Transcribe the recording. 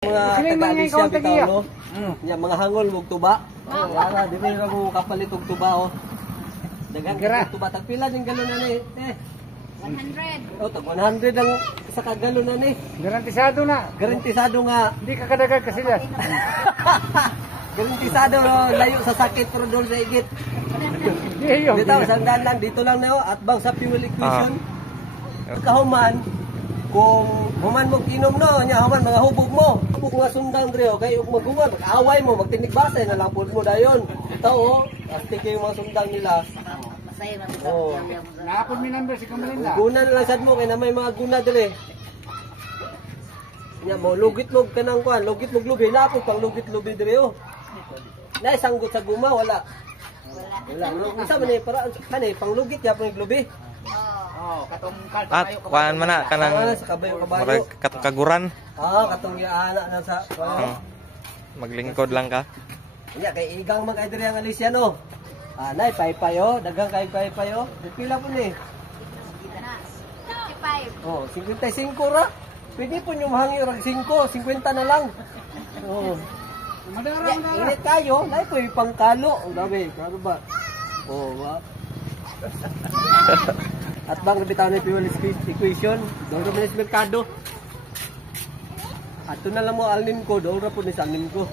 Mga taga-Alicia bitaw no. Nya mga hangol mog tuba. Wala di may mo kapalit og tuba oh. Daghan ka tuba tag pila ning galon na ni. 100. Oh, tag 100 ang isa ka galon na ni. Garantisado na. Garantisado nga. Hindi ka kadagag kasi yan. Garantisado no, layo sa sakit pero dol sa igit. Bitaw sandaan lang dito lang na at bang sa fuel equation. Kahuman kung human mo inom no, nya human mga hubog mo. Hubog nga sundan dre okay, ug maghuman, mag-away mo, magtinigbasay na lang pud mo dayon. Bitaw oh, astig yung mga sundan nila. Oh. Nakapon mi number si Kamalinda. Guna na lang sad mo kay na may mga guna dire. Nya mo lugit mo kanang kuan, lugit mo lubi, lapod pang lugit lubi dire oh. Na sanggot sa guma wala. Wala. Unsa man ni para kanay panglugit ya pang lubi. Oh, katong At kuan man na kanang sa kabayo. kaguran. Katong ana na sa Maglingkod lang ka. nya kay igang mag dire ang Alicia no. Nay paypay oh, daghang kay paypay oh. Pila po ni? 55. Oh, 55 ra. Pwede po nyo mahangi rag 5, 50 na lang. Oh. madara na. Init kayo, nay po yung pangkalo. Ang dami, klaro ba? Oh, ba? At bang bitaw na fuel equation, doon ra sa merkado. Ato na lang mo alin ko, doon ra po ni sa alin ko.